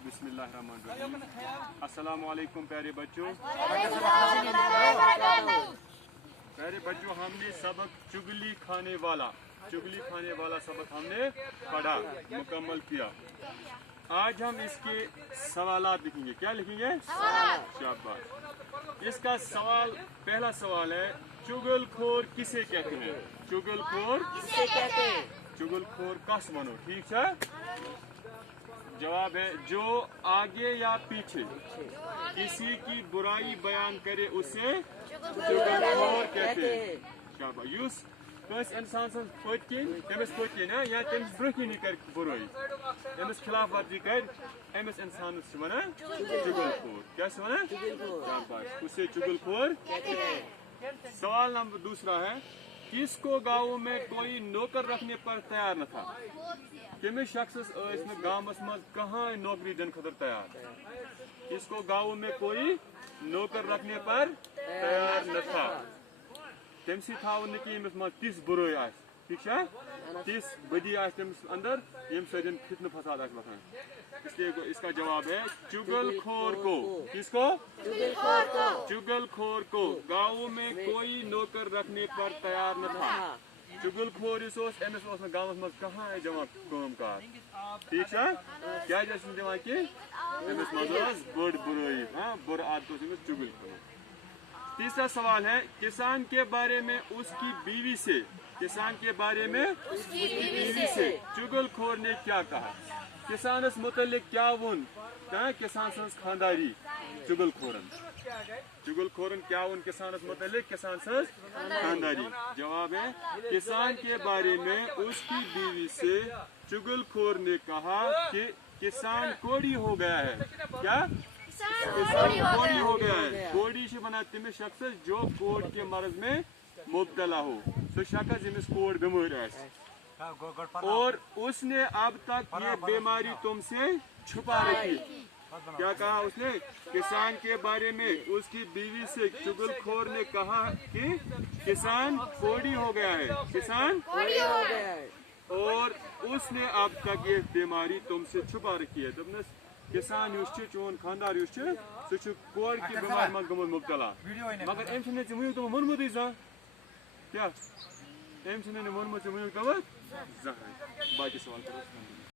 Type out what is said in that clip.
बिस्मिल्लाहिर्रहमानिर्रहीम। अस्सलाम वालेकुम प्यारे बच्चों। प्यारे बच्चों, हमने सबक चुगली खाने वाला सबक हमने पढ़ा, मुकम्मल किया। आज हम इसके सवालात लिखेंगे। क्या लिखेंगे? शाबाश। इसका सवाल, पहला सवाल है, चुगलखोर किसे कहते हैं? चुगलखोर किसे कहते हैं? चुगलखोर कस बनो। ठीक है, जवाब है जो आगे या पीछे किसी की बुराई बयान करे उसे चुगलखोर कहते हैं। शाबाश। युस कस इंसान सं पत किन तमिस पत किन या तमिस ब्रोह कर बुराई, तमिस खिलाफ वर्जी कर, अमिस इंसानस वनान चुगलखोर। क्या वनान? शाबाश, उसे चुगलखोर कहते हैं। सवाल नंबर दूसरा है, किसको गाँव में कोई नौकर रखने पर तैयार न था? किमिस शख्स गाँवस मज कहाँ नौकरी दिन खतर तैयार? इसको गाँव में कोई नौकर रखने पर तैयार न था। तमसी थाव न कि यमिस मज तिस बुराई आस, ठीक है, तिस बदी आस तमिस अंदर यम सदन फितन फसाद आस वसान। इसलिए इसका जवाब है चुगलखोर को। किसको? चुगलखोर को गाँव में कोई नौकर रखने पर तैयार न था। चुगलखोर अमिस गाँव मज कहाँ जमा कम कार, ठीक है, क्या दिवान कि अमिस मज बड़ बुराई, हाँ बुर आदत चुगलखोर। तीसरा सवाल है, किसान के बारे में उसकी बीवी से, किसान के बारे में उसकी बीवी से चुगलखोर ने क्या कहा? किसानस मुतल्लिक क्या वन किसान सन्स खानदारी चुगलखोरन क्या वन किसानस मुतल्लिक किसान सन्स खानदारी? जवाब है किसान के बारे में उसकी बीवी से चुगलखोर ने कहा कि किसान कोड़ी हो गया है। क्या? किसान कोड़ी हो गया है। कोड़ी से बना तमिस शख्स जो कोड़ के मर्ज में मुब्तला हो, सो शख्स जिमिस कोड़ बेमार है और उसने अब तक ये बीमारी तुमसे छुपा रखी। क्या कहा उसने? किसान के बारे में उसकी बीवी से चुगलखोर ने कहा कि किसान कोड़ी हो गया है, किसान कोड़ी हो गया है और उसने अब तक ये बीमारी तुमसे छुपा रखी है। तुमने किसान चोन खानदार सह कोड़ की बीमारी मज गमुत मुब्तला, मगर अमे वन तुम वोनमुत क्या अमे वोनमुत वन बाकी सवाल करो।